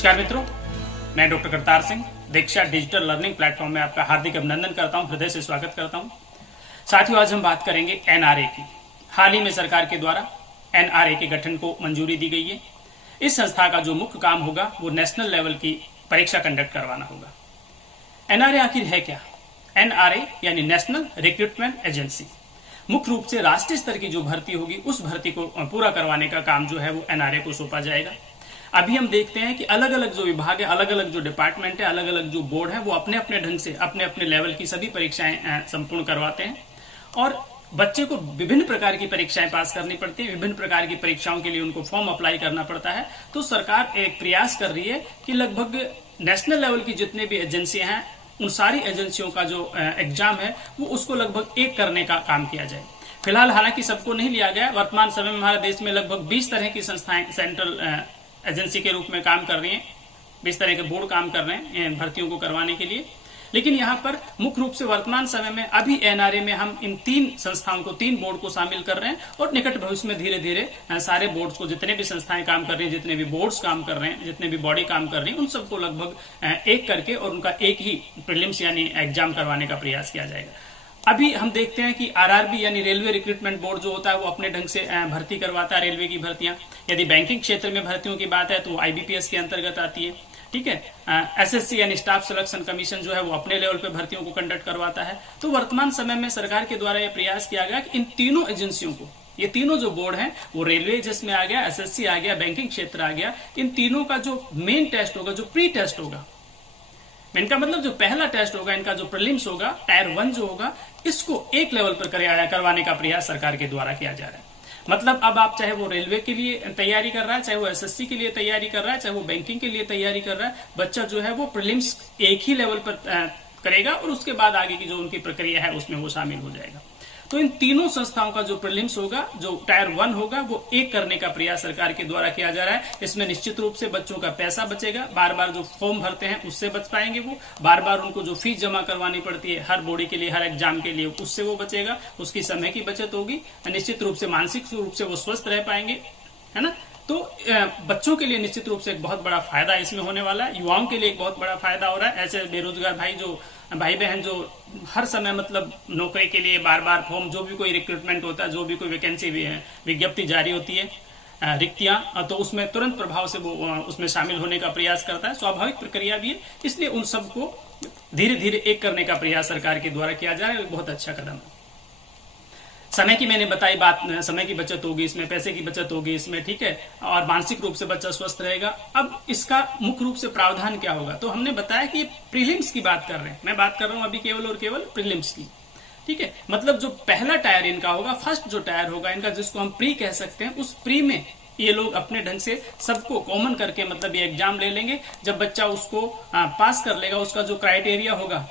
नमस्कार मित्रों, मैं डॉक्टर करतार सिंह दीक्षा डिजिटल लर्निंग प्लेटफॉर्म में आपका हार्दिक अभिनंदन करता हूं, हृदय से स्वागत करता हूं। साथियों, आज हम बात करेंगे एनआरए की। हाल ही में सरकार के द्वारा एनआरए के गठन को मंजूरी दी गई है। इस संस्था का जो मुख्य काम होगा वो नेशनल लेवल की परीक्षा कंडक्ट करवाना होगा। एनआरए आखिर है क्या? एनआरए यानी नेशनल रिक्रूटमेंट एजेंसी मुख्य रूप से राष्ट्रीय स्तर की जो भर्ती होगी उस भर्ती को पूरा करवाने का काम जो है वो एनआरए को सौंपा जाएगा। अभी हम देखते हैं कि अलग अलग जो विभाग है, अलग अलग जो डिपार्टमेंट है, अलग अलग जो बोर्ड है, वो अपने अपने ढंग से अपने अपने लेवल की सभी परीक्षाएं संपूर्ण करवाते हैं और बच्चे को विभिन्न प्रकार की परीक्षाएं पास करनी पड़ती है। विभिन्न प्रकार की परीक्षाओं के लिए उनको फॉर्म अप्लाई करना पड़ता है। तो सरकार एक प्रयास कर रही है कि लगभग नेशनल लेवल की जितने भी एजेंसियां हैं उन सारी एजेंसियों का जो एग्जाम है वो उसको लगभग एक करने का काम किया जाए। फिलहाल हालांकि सबको नहीं लिया गया। वर्तमान समय में हमारे देश में लगभग 20 तरह की संस्थाएं सेंट्रल एजेंसी के रूप में काम कर रही हैं। 20 तरह के बोर्ड काम कर रहे हैं भर्तियों को करवाने के लिए। लेकिन यहाँ पर मुख्य रूप से वर्तमान समय में अभी एनआरए में हम इन 3 संस्थाओं को, 3 बोर्ड को शामिल कर रहे हैं और निकट भविष्य में धीरे धीरे सारे बोर्ड्स को, जितने भी संस्थाएं काम कर रही हैं, जितने भी बोर्ड्स काम कर रहे हैं, जितने भी बॉडी काम कर रही हैं, उन सबको लगभग एक करके और उनका एक ही प्रीलिम्स यानी एग्जाम करवाने का प्रयास किया जाएगा। अभी हम देखते हैं कि आरआरबी यानी रेलवे रिक्रूटमेंट बोर्ड जो होता है वो अपने ढंग से भर्ती करवाता है रेलवे की भर्तियां। यदि बैंकिंग क्षेत्र में भर्तियों की बात है तो वो आईबीपीएस के अंतर्गत आती है। ठीक है, एसएससी यानी स्टाफ सिलेक्शन कमीशन जो है वो अपने लेवल पे भर्तियों को कंडक्ट करवाता है। तो वर्तमान समय में सरकार के द्वारा यह प्रयास किया गया कि इन तीनों एजेंसियों को, ये तीनों जो बोर्ड हैं, वो रेलवे जिसमें आ गया, एसएससी आ गया, बैंकिंग क्षेत्र आ गया, इन तीनों का जो मेन टेस्ट होगा, जो प्री टेस्ट होगा, इनका मतलब जो पहला टेस्ट होगा, इनका जो प्रीलिम्स होगा, टायर 1 जो होगा, इसको एक लेवल पर करवाने का प्रयास सरकार के द्वारा किया जा रहा है। मतलब अब आप चाहे वो रेलवे के लिए तैयारी कर रहा है, चाहे वो एसएससी के लिए तैयारी कर रहा है, चाहे वो बैंकिंग के लिए तैयारी कर रहा है, बच्चा जो है वो प्रीलिम्स एक ही लेवल पर करेगा और उसके बाद आगे की जो उनकी प्रक्रिया है उसमें वो शामिल हो जाएगा। तो इन तीनों संस्थाओं का जो प्रीलिम्स होगा, जो टायर 1 होगा, वो एक करने का प्रयास सरकार के द्वारा किया जा रहा है। इसमें निश्चित रूप से बच्चों का पैसा बचेगा। बार बार जो फॉर्म भरते हैं उससे बच पाएंगे। वो बार बार उनको जो फीस जमा करवानी पड़ती है हर बॉडी के लिए, हर एग्जाम के लिए, उससे वो बचेगा। उसकी समय की बचत होगी। निश्चित रूप से मानसिक रूप से वो स्वस्थ रह पाएंगे, है ना। तो बच्चों के लिए निश्चित रूप से एक बहुत बड़ा फायदा इसमें होने वाला है। युवाओं के लिए एक बहुत बड़ा फायदा हो रहा है। ऐसे बेरोजगार भाई बहन जो हर समय मतलब नौकरी के लिए बार बार फॉर्म, जो भी कोई रिक्रूटमेंट होता है, जो भी कोई वैकेंसी विज्ञप्ति जारी होती है, रिक्तियां, तो उसमें तुरंत प्रभाव से वो उसमें शामिल होने का प्रयास करता है। स्वाभाविक प्रक्रिया भी है, इसलिए उन सबको धीरे धीरे एक करने का प्रयास सरकार के द्वारा किया जा रहा है। बहुत अच्छा कदम है। समय की मैंने बताई बात, समय की बचत होगी इसमें, पैसे की बचत होगी इसमें, ठीक है, और मानसिक रूप से बच्चा स्वस्थ रहेगा। अब इसका मुख्य रूप से प्रावधान क्या होगा? तो हमने बताया कि प्रीलिम्स की बात कर रहे हैं। मैं बात कर रहा हूं अभी केवल और केवल प्रीलिम्स की। ठीक है, मतलब जो पहला टायर इनका होगा, फर्स्ट जो टायर होगा इनका, जिसको हम प्री कह सकते हैं, उस प्री में ये लोग अपने ढंग से सबको कॉमन करके मतलब ये एग्जाम ले लेंगे। जब बच्चा उसको पास कर लेगा, उसका जो क्राइटेरिया होगा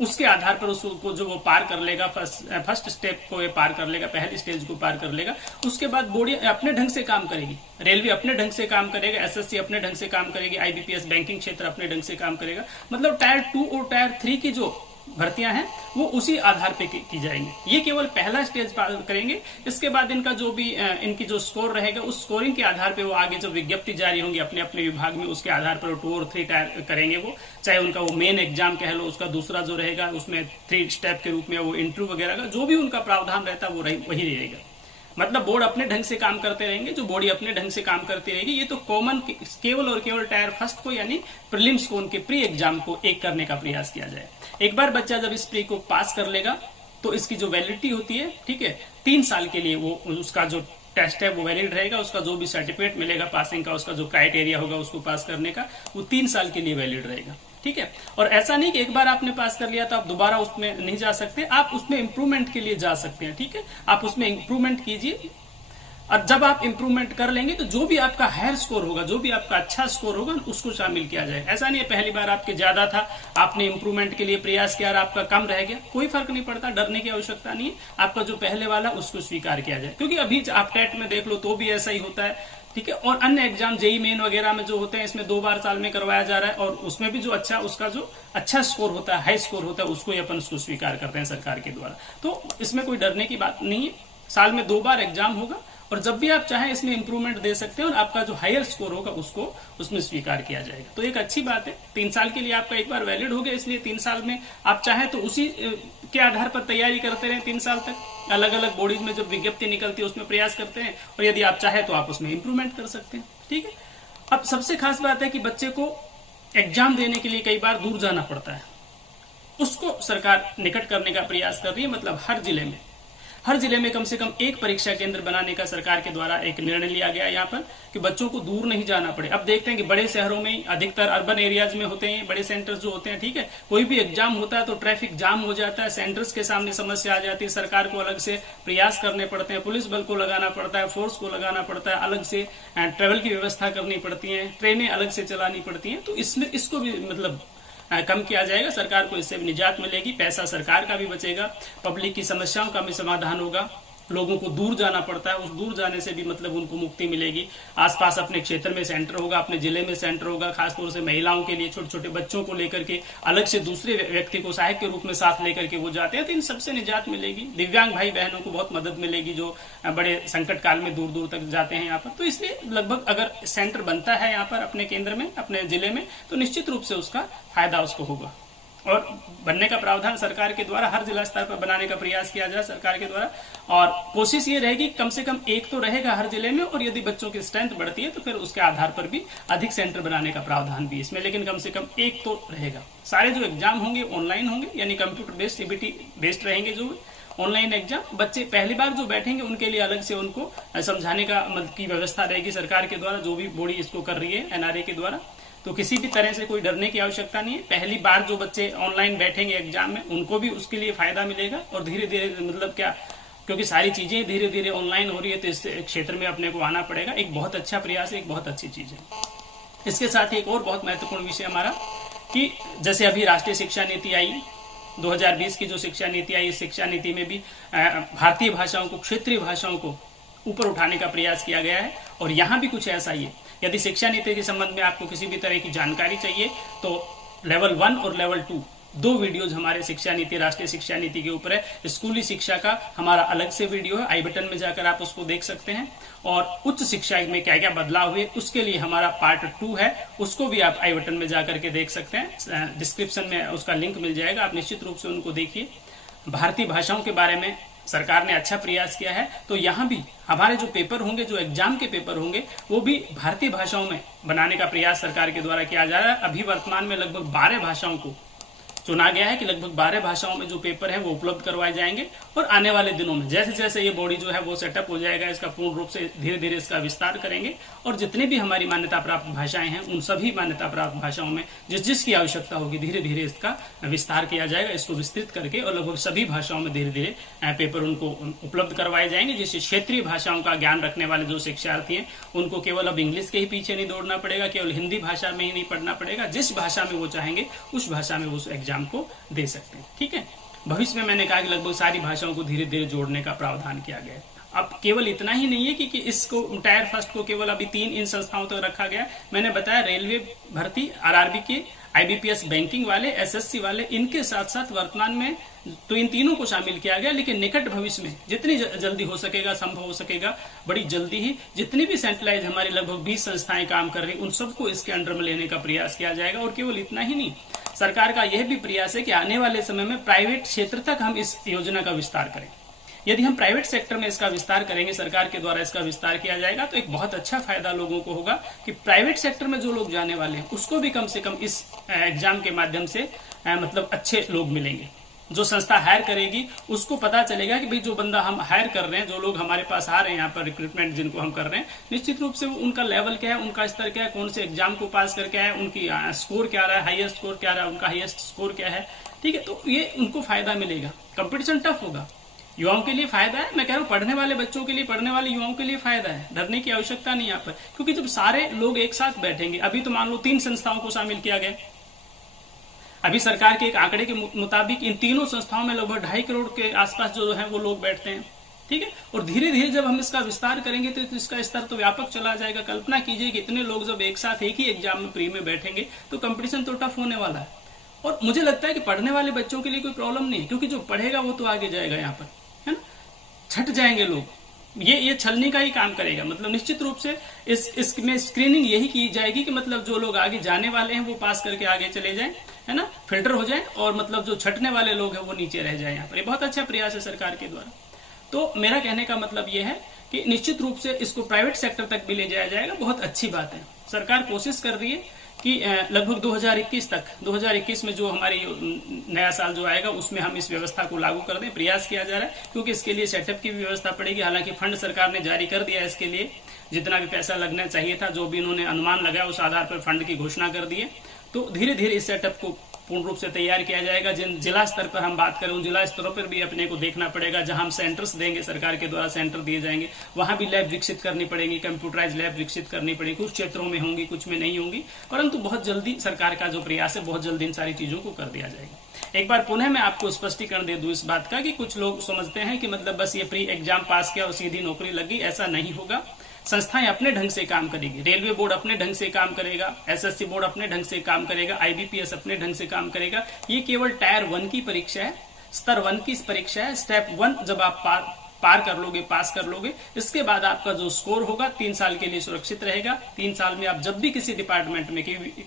उसके आधार पर उसको जो वो पार कर लेगा, फर्स्ट स्टेप को ये पार कर लेगा, पहली स्टेज को पार कर लेगा, उसके बाद बॉडी अपने ढंग से काम करेगी। रेलवे अपने ढंग से काम करेगा, एसएससी अपने ढंग से काम करेगी, आईबीपीएस बैंकिंग क्षेत्र अपने ढंग से काम करेगा। मतलब टायर 2 और टायर 3 की जो भर्तियां हैं वो उसी आधार पे की जाएंगी। ये केवल पहला स्टेज पार करेंगे। इसके बाद इनका जो भी इनकी जो स्कोर रहेगा, उस स्कोरिंग के आधार पे वो आगे जो विज्ञप्ति जारी होंगी अपने अपने विभाग में, उसके आधार पर 2 और 3 टायर करेंगे। वो चाहे उनका वो मेन एग्जाम कह लो, उसका दूसरा जो रहेगा उसमें 3 स्टेप के रूप में वो इंटरव्यू वगैरह का जो भी उनका प्रावधान रहता है वो वही रहेगा। मतलब बोर्ड अपने ढंग से काम करते रहेंगे, जो बॉडी अपने ढंग से काम करती रहेगी। ये तो कॉमन केवल और केवल टायर फर्स्ट को यानी प्रीलिम्स को, उनके प्री एग्जाम को एक करने का प्रयास किया जाए। एक बार बच्चा जब इस प्री को पास कर लेगा तो इसकी जो वैलिडिटी होती है, ठीक है, 3 साल के लिए वो उसका जो टेस्ट है वो वैलिड रहेगा। उसका जो भी सर्टिफिकेट मिलेगा पासिंग का, उसका जो क्राइटेरिया होगा उसको पास करने का, वो 3 साल के लिए वैलिड रहेगा। ठीक है, और ऐसा नहीं कि एक बार आपने पास कर लिया तो आप दोबारा उसमें नहीं जा सकते, आप उसमें इंप्रूवमेंट के लिए जा सकते हैं। ठीक है, आप उसमें इंप्रूवमेंट कीजिए और जब आप इंप्रूवमेंट कर लेंगे तो जो भी आपका हायर स्कोर होगा, जो भी आपका अच्छा स्कोर होगा, उसको शामिल किया जाए। ऐसा नहीं है पहली बार आपके ज्यादा था, आपने इंप्रूवमेंट के लिए प्रयास किया और आपका कम रह गया, कोई फर्क नहीं पड़ता, डरने की आवश्यकता नहीं है। आपका जो पहले वाला उसको स्वीकार किया जाए, क्योंकि अभी आप टेट में देख लो तो भी ऐसा ही होता है। ठीक है, और अन्य एग्जाम जेई मेन वगैरह में जो होते हैं इसमें 2 बार साल में करवाया जा रहा है, और उसमें भी जो उसका जो अच्छा स्कोर होता है, हाई स्कोर होता है, उसको ही अपन उसको स्वीकार करते हैं सरकार के द्वारा। तो इसमें कोई डरने की बात नहीं है। साल में 2 बार एग्जाम होगा और जब भी आप चाहें इसमें इंप्रूवमेंट दे सकते हैं और आपका जो हायर स्कोर होगा उसको उसमें स्वीकार किया जाएगा। तो एक अच्छी बात है, 3 साल के लिए आपका एक बार वैलिड हो गया, इसलिए 3 साल में आप चाहें तो उसी के आधार पर तैयारी करते रहे 3 साल तक। अलग अलग बॉडीज में जब विज्ञप्ति निकलती है उसमें प्रयास करते हैं, और यदि आप चाहें तो आप उसमें इंप्रूवमेंट कर सकते हैं। ठीक है। अब सबसे खास बात है कि बच्चे को एग्जाम देने के लिए कई बार दूर जाना पड़ता है, उसको सरकार निकट करने का प्रयास कर रही है। मतलब हर जिले में कम से कम एक परीक्षा केंद्र बनाने का सरकार के द्वारा एक निर्णय लिया गया है यहाँ पर, कि बच्चों को दूर नहीं जाना पड़े। अब देखते हैं कि बड़े शहरों में अधिकतर अर्बन एरियाज में होते हैं बड़े सेंटर्स जो होते हैं, ठीक है, कोई भी एग्जाम होता है तो ट्रैफिक जाम हो जाता है, सेंटर्स के सामने समस्या आ जाती है, सरकार को अलग से प्रयास करने पड़ते हैं, पुलिस बल को लगाना पड़ता है, फोर्स को लगाना पड़ता है, अलग से ट्रेवल की व्यवस्था करनी पड़ती है, ट्रेनें अलग से चलानी पड़ती हैं। तो इसमें इसको भी मतलब कम किया जाएगा, सरकार को इससे भी निजात मिलेगी, पैसा सरकार का भी बचेगा, पब्लिक की समस्याओं का भी समाधान होगा। लोगों को दूर जाना पड़ता है, उस दूर जाने से भी मतलब उनको मुक्ति मिलेगी। आसपास अपने क्षेत्र में सेंटर होगा, अपने जिले में सेंटर होगा, खासतौर से महिलाओं के लिए, छोटे छोटे बच्चों को लेकर के अलग से दूसरे व्यक्ति को सहायक के रूप में साथ लेकर के वो जाते हैं, तो इन सबसे निजात मिलेगी। दिव्यांग भाई बहनों को बहुत मदद मिलेगी जो बड़े संकट काल में दूर दूर तक जाते हैं यहाँ पर। तो इसलिए लगभग अगर सेंटर बनता है यहाँ पर अपने केंद्र में, अपने जिले में, तो निश्चित रूप से उसका फायदा उसको होगा। और बनने का प्रावधान सरकार के द्वारा हर जिला स्तर पर बनाने का प्रयास किया जाए सरकार के द्वारा, और कोशिश ये रहेगी कम से कम एक तो रहेगा हर जिले में, और यदि बच्चों की स्ट्रेंथ बढ़ती है तो फिर उसके आधार पर भी अधिक सेंटर बनाने का प्रावधान भी इसमें, लेकिन कम से कम एक तो रहेगा। सारे जो एग्जाम होंगे ऑनलाइन होंगे, यानी कंप्यूटर बेस्ड सीबीटी बेस्ड रहेंगे। जो ऑनलाइन एग्जाम बच्चे पहली बार जो बैठेंगे उनके लिए अलग से उनको समझाने का की व्यवस्था रहेगी सरकार के द्वारा, जो भी बॉडी इसको कर रही है एनआरए के द्वारा। तो किसी भी तरह से कोई डरने की आवश्यकता नहीं है। पहली बार जो बच्चे ऑनलाइन बैठेंगे एग्जाम में उनको भी उसके लिए फायदा मिलेगा, और धीरे धीरे मतलब क्या, क्योंकि सारी चीजें धीरे धीरे ऑनलाइन हो रही है तो इस क्षेत्र में अपने को आना पड़ेगा। एक बहुत अच्छा प्रयास है, एक बहुत अच्छी चीज है। इसके साथ ही एक और बहुत महत्वपूर्ण विषय हमारा कि जैसे अभी राष्ट्रीय शिक्षा नीति आई 2020 की, जो शिक्षा नीति आई, इस शिक्षा नीति में भी भारतीय भाषाओं को, क्षेत्रीय भाषाओं को ऊपर उठाने का प्रयास किया गया है, और यहाँ भी कुछ ऐसा ही है। यदि शिक्षा नीति के संबंध में आपको किसी भी तरह की जानकारी चाहिए तो लेवल 1 और लेवल 2 दो वीडियोज हमारे शिक्षा नीति, राष्ट्रीय शिक्षा नीति के ऊपर है। स्कूली शिक्षा का हमारा अलग से वीडियो है, आई बटन में जाकर आप उसको देख सकते हैं। और उच्च शिक्षा में क्या क्या बदलाव हुए उसके लिए हमारा पार्ट 2 है, उसको भी आप आई बटन में जाकर के देख सकते हैं। डिस्क्रिप्शन में उसका लिंक मिल जाएगा, आप निश्चित रूप से उनको देखिए। भारतीय भाषाओं के बारे में सरकार ने अच्छा प्रयास किया है, तो यहाँ भी हमारे जो पेपर होंगे, जो एग्जाम के पेपर होंगे, वो भी भारतीय भाषाओं में बनाने का प्रयास सरकार के द्वारा किया जा रहा है। अभी वर्तमान में लगभग 12 भाषाओं को चुना गया है कि लगभग 12 भाषाओं में जो पेपर है वो उपलब्ध करवाए जाएंगे, और आने वाले दिनों में जैसे जैसे ये बॉडी जो है वो सेटअप हो जाएगा, इसका पूर्ण रूप से धीरे धीरे इसका विस्तार करेंगे, और जितनी भी हमारी मान्यता प्राप्त भाषाएं हैं उन सभी मान्यता प्राप्त भाषाओं में जिस जिसकी आवश्यकता होगी धीरे धीरे इसका विस्तार किया जाएगा, इसको विस्तृत करके, और लगभग सभी भाषाओं में धीरे धीरे पेपर उनको उपलब्ध करवाए जाएंगे, जिससे क्षेत्रीय भाषाओं का ज्ञान रखने वाले जो शिक्षार्थी हैं उनको केवल अब इंग्लिश के ही पीछे नहीं दौड़ना पड़ेगा, केवल हिंदी भाषा में ही नहीं पढ़ना पड़ेगा, जिस भाषा में वो चाहेंगे उस भाषा में उस एग्जाम को दे सकते हैं। ठीक है, भविष्य में मैंने कहा कि लगभग सारी भाषाओं को धीरे धीरे जोड़ने का प्रावधान किया गया है। अब केवल इतना ही नहीं है कि इसको टायर फर्स्ट को केवल अभी 3 इन संस्थाओं तक रखा गया। मैंने बताया रेलवे भर्ती, आरआरबी के, आईबीपीएस बैंकिंग वाले, एसएससी वाले, इनके साथ साथ वर्तमान में तो इन तीनों को शामिल किया गया, लेकिन निकट भविष्य में जितनी जल्दी हो सकेगा, संभव हो सकेगा, बड़ी जल्दी ही जितनी भी सेंट्रलाइज हमारी लगभग 20 संस्थाएं काम कर रही उन सबको इसके अंडर में लेने का प्रयास किया जाएगा। और केवल इतना ही नहीं, सरकार का यह भी प्रयास है कि आने वाले समय में प्राइवेट क्षेत्र तक हम इस योजना का विस्तार करें। यदि हम प्राइवेट सेक्टर में इसका विस्तार करेंगे, सरकार के द्वारा इसका विस्तार किया जाएगा, तो एक बहुत अच्छा फायदा लोगों को होगा कि प्राइवेट सेक्टर में जो लोग जाने वाले हैं उसको भी कम से कम इस एग्जाम के माध्यम से मतलब अच्छे लोग मिलेंगे। जो संस्था हायर करेगी उसको पता चलेगा कि भाई जो बंदा हम हायर कर रहे हैं, जो लोग हमारे पास आ रहे हैं यहाँ पर रिक्रूटमेंट जिनको हम कर रहे हैं, निश्चित रूप से उनका लेवल क्या है, उनका स्तर क्या है, कौन से एग्जाम को पास करके आए, उनकी स्कोर क्या रहा है, हाईएस्ट स्कोर क्या रहा है, उनका हाईएस्ट स्कोर क्या है। ठीक है, तो ये उनको फायदा मिलेगा। कंपटीशन टफ होगा, युवाओं के लिए फायदा है। मैं कह रहा हूँ पढ़ने वाले बच्चों के लिए, पढ़ने वाले युवाओं के लिए फायदा है, डरने की आवश्यकता नहीं यहाँ पर, क्योंकि जब सारे लोग एक साथ बैठेंगे, अभी तो मान लो 3 संस्थाओं को शामिल किया गया, अभी सरकार के एक आंकड़े के मुताबिक इन तीनों संस्थाओं में लगभग 2.5 करोड़ के आसपास जो है वो लोग बैठते हैं। ठीक है, और धीरे धीरे जब हम इसका विस्तार करेंगे तो इसका स्तर तो व्यापक चला जाएगा। कल्पना कीजिए कि इतने लोग जब एक साथ एक ही एग्जाम में प्री में बैठेंगे तो कंपटीशन तो टफ होने वाला है। और मुझे लगता है कि पढ़ने वाले बच्चों के लिए कोई प्रॉब्लम नहीं है, क्योंकि जो पढ़ेगा वो तो आगे जाएगा यहाँ पर, है ना, छट जाएंगे लोग, ये छलनी का ही काम करेगा। मतलब निश्चित रूप से इसमें स्क्रीनिंग यही की जाएगी कि मतलब जो लोग आगे जाने वाले हैं वो पास करके आगे चले जाएं, है ना, फिल्टर हो जाए, और मतलब जो छटने वाले लोग हैं वो नीचे रह जाए। यहाँ पर ये बहुत अच्छा प्रयास है सरकार के द्वारा। तो मेरा कहने का मतलब ये है कि निश्चित रूप से इसको प्राइवेट सेक्टर तक भी ले जाया जाएगा। बहुत अच्छी बात है, सरकार कोशिश कर रही है कि लगभग 2021 में जो हमारी नया साल जो आएगा उसमें हम इस व्यवस्था को लागू कर दें। प्रयास किया जा रहा है, क्योंकि इसके लिए सेटअप की भी व्यवस्था पड़ेगी। हालांकि फंड सरकार ने जारी कर दिया है, इसके लिए जितना भी पैसा लगना चाहिए था, जो भी इन्होंने अनुमान लगाया उस आधार पर फंड की घोषणा कर दी है। तो धीरे धीरे इस सेटअप को पूर्ण रूप से तैयार किया जाएगा। जिन जिला स्तर पर हम बात करें, उन जिला स्तरों पर भी अपने को देखना पड़ेगा। जहां हम सेंटर्स देंगे, सरकार के द्वारा सेंटर दिए जाएंगे, वहां भी लैब विकसित करनी पड़ेगी, कंप्यूटराइज लैब विकसित करनी पड़ेगी। कुछ क्षेत्रों में होंगी, कुछ में नहीं होंगी, परंतु बहुत जल्दी सरकार का जो प्रयास है, बहुत जल्दी इन सारी चीजों को कर दिया जाएगा। एक बार पुनः मैं आपको स्पष्टीकरण दे दूं इस बात का कि कुछ लोग समझते हैं कि मतलब बस ये प्री एग्जाम पास किया और सीधी नौकरी लगी, ऐसा नहीं होगा। संस्थाएं अपने ढंग से काम करेगी, रेलवे बोर्ड अपने ढंग से काम करेगा, एसएससी बोर्ड अपने ढंग से काम करेगा, आईबीपीएस अपने ढंग से काम करेगा। ये केवल टायर 1 की परीक्षा है, स्तर 1 की परीक्षा है। स्टेप 1 जब आप पार कर लोगे, पास कर लोगे, इसके बाद आपका जो स्कोर होगा 3 साल के लिए सुरक्षित रहेगा। 3 साल में आप जब भी किसी डिपार्टमेंट में,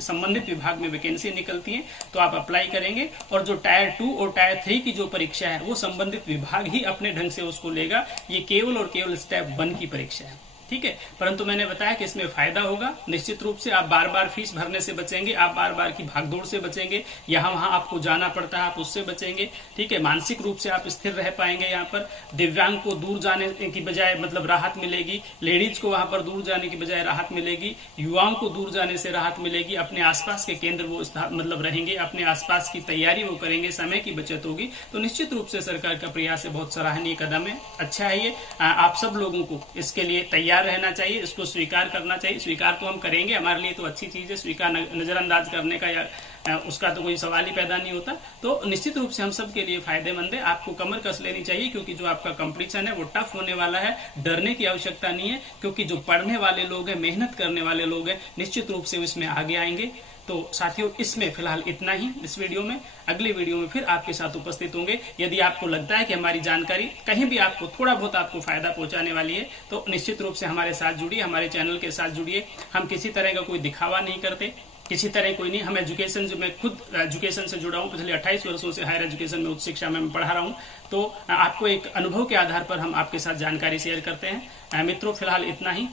संबंधित विभाग में वैकेंसी निकलती है तो आप अप्लाई करेंगे, और जो टायर 2 और टायर 3 की जो परीक्षा है वो संबंधित विभाग ही अपने ढंग से उसको लेगा। ये केवल और केवल स्टेप 1 की परीक्षा है, ठीक है। परंतु मैंने बताया कि इसमें फायदा होगा। निश्चित रूप से आप बार बार फीस भरने से बचेंगे, आप बार बार की भागदौड़ से बचेंगे, यहाँ वहां आपको जाना पड़ता है, आप उससे बचेंगे, ठीक है। मानसिक रूप से आप स्थिर रह पाएंगे। यहाँ पर दिव्यांग को दूर जाने की बजाय मतलब राहत मिलेगी, लेडीज को वहां पर दूर जाने की बजाय राहत मिलेगी, युवाओं को दूर जाने से राहत मिलेगी। अपने आसपास के केंद्र वो मतलब रहेंगे, अपने आसपास की तैयारी वो करेंगे, समय की बचत होगी। तो निश्चित रूप से सरकार का प्रयास है, बहुत सराहनीय कदम है, अच्छा है ये। आप सब लोगों को इसके लिए तैयार रहना चाहिए, इसको स्वीकार करना चाहिए। स्वीकार तो हम करेंगे, हमारे लिए तो अच्छी चीज है, स्वीकार नजरअंदाज करने का या उसका तो कोई सवाल ही पैदा नहीं होता। तो निश्चित रूप से हम सब के लिए फायदेमंद है। आपको कमर कस लेनी चाहिए, क्योंकि जो आपका कंपटीशन है वो टफ होने वाला है। डरने की आवश्यकता नहीं है, क्योंकि जो पढ़ने वाले लोग हैं, मेहनत करने वाले लोग हैं, निश्चित रूप से इसमें आगे आएंगे। तो साथियों, इसमें फिलहाल इतना ही इस वीडियो में। अगले वीडियो में फिर आपके साथ उपस्थित होंगे। यदि आपको लगता है कि हमारी जानकारी कहीं भी आपको थोड़ा बहुत आपको फायदा पहुंचाने वाली है, तो निश्चित रूप से हमारे साथ जुड़िए, हमारे चैनल के साथ जुड़िए। हम किसी तरह का कोई दिखावा नहीं करते, किसी तरह कोई नहीं। हम एजुकेशन, जो मैं खुद एजुकेशन से जुड़ा हूँ, पिछले 28 वर्षों से हायर एजुकेशन में, उच्च शिक्षा में पढ़ा रहा हूँ। तो आपको एक अनुभव के आधार पर हम आपके साथ जानकारी शेयर करते हैं। मित्रों, फिलहाल इतना ही।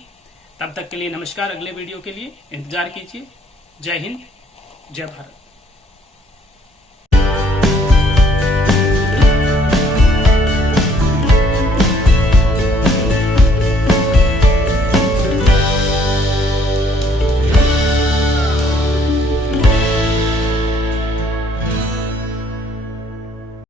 तब तक के लिए नमस्कार। अगले वीडियो के लिए इंतजार कीजिए। जय हिंद, जय भारत।